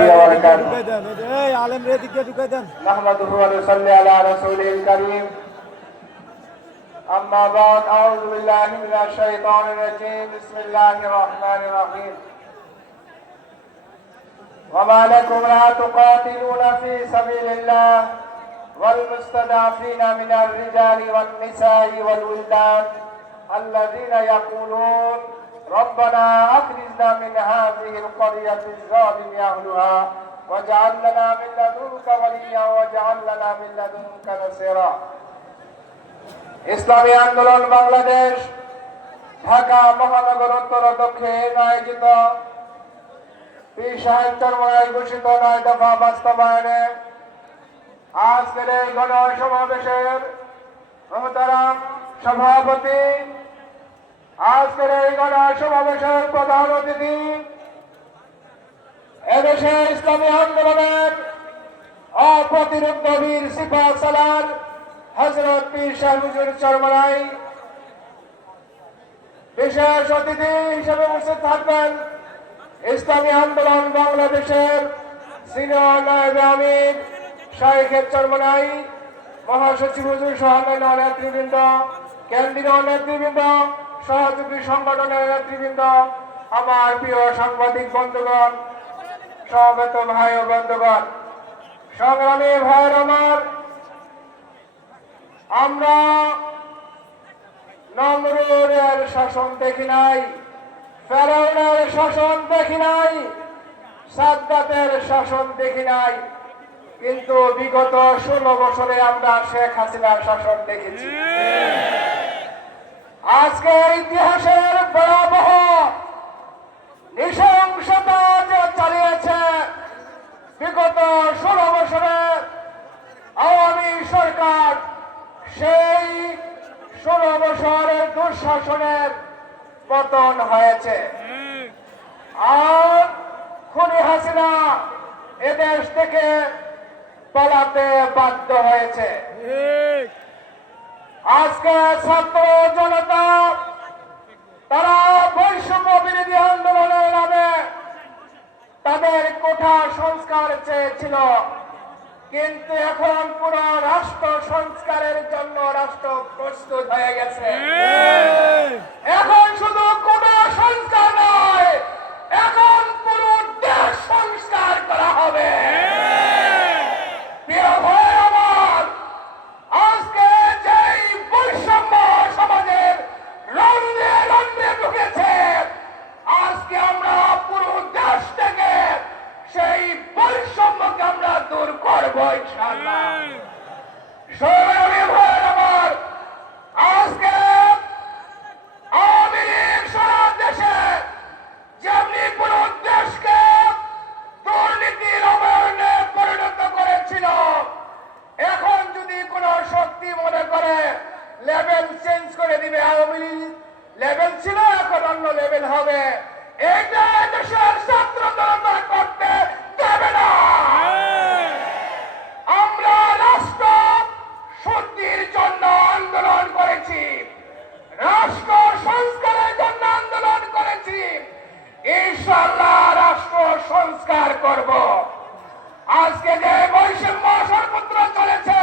وبركاته نحمده ونصلي على رسوله الكريم أما بعد أعوذ بالله من الشيطان الرجيم بسم الله الرحمن الرحيم وما لكم لا تقاتلون في سبيل الله والمستضعفين من الرجال والنساء والولدان الذين يقولون ربنا أخرجنا من هذه القرية الظالم أهلها واجعل لنا من لدنك وليا واجعل لنا من لدنك نصيرا ইসলামী আন্দোলন বাংলাদেশ ঢাকা মহানগর উত্তর দক্ষিণ আয়োজিত পীর সাহেব চরমনায় ঘোষিত 9 দফা বাস্তবায়নে আজকের এই গণসমাবেশের মহতারাম সভাপতি, আজকের এই গণসমাবেশের প্রধান অতিথি, এদেশে ইসলামী আন্দোলনের অপ্রতিরোধ্য বীর সিপাহ সালার হযরত পীর সাহেব হুজুর চরমনাই বিশেষ অতিথি হিসেবে উপস্থিত থাকবেন ইসলামী আন্দোলন বাংলাদেশের সিনিয়র নায়েবে আমির শাইখে চরমনাই, মহাসচিব হুজুর সহ অন্যান্য নেতৃবৃন্দ, কেন্দ্রীয় নেতৃবৃন্দ, সহযোগী সংগঠনের নেতৃবৃন্দ, আমার প্রিয় সাংবাদিক বন্ধুগণ, সমবেত ভাই ও বন্ধুগণ, সংগ্রামী ভাইয়ের আমার, আমরা নমরুদের শাসন দেখি নাই, ফেরাউনের শাসন দেখি নাই, সাদ্দাতের শাসন দেখি নাই, কিন্তু বিগত 16 বছরে আমরা শেখ হাসিনার শাসন দেখেছি। আজকে ইতিহাসের ভয়াবহ নৃশংসতা যে চালিয়েছে বিগত 16 বছরে আওয়ামী সরকার, সেই 16 বছরের দুঃশাসনের পতন হয়েছে। আর খুনি হাসিনা এদেশ থেকে পালাতে বাধ্য হয়েছে। আজকে ছাত্র জনতা তারা বৈষম্য বিরোধী আন্দোলনের নামে তাদের কোঠা সংস্কার চেয়েছিল, কিন্তু এখন পুরো রাষ্ট্র সংস্কারের জন্য রাষ্ট্র প্রস্তুত হয়ে গেছে। এখন শুধু কোঠা সংস্কার নয়, এখন পুরো দেশ সংস্কার করা হবে। প্রিয় ভাই আমার, আজকে যেই বৈষম্য সমাজের রন্ধ্রে রন্ধ্রে ঢুকেছে, আজকে আমরা পুরো দেশ থেকে সেই বৈষম্যকে আমরা দূর করব ইনশাআল্লাহ। সংগ্রামী ভাইয়ের আমার, আজকে আওয়ামী লীগ সারা দেশে যেমনি পুরো দেশকে দুর্নীতির অভয়ারণ্যে পরিণত করেছিল, এখন যদি কোন শক্তি মনে করে লেভেল চেঞ্জ করে দিবে, আওয়ামী লীগ লেভেল ছিল এখন অন্য লেভেল হবে, এইটা দেশের ছাত্র জনতা করতে দেবে না। আমরা রাষ্ট্র শুদ্ধির জন্য আন্দোলন করেছি, রাষ্ট্র সংস্কারের জন্য আন্দোলন করেছি, ইনশাআল্লাহ রাষ্ট্র সংস্কার করব। আজকে যে বৈষম্য সর্বত্র চলেছে,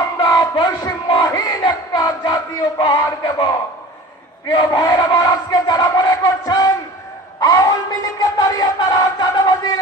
আমরা বৈষম্যহীন একটা জাতি উপহার দেব। প্রিয় ভাইয়ের আমার, আজকে যারা মনে করছেন আওয়ামী লীগকে তাড়িয়ে তারা চাঁদাবাজির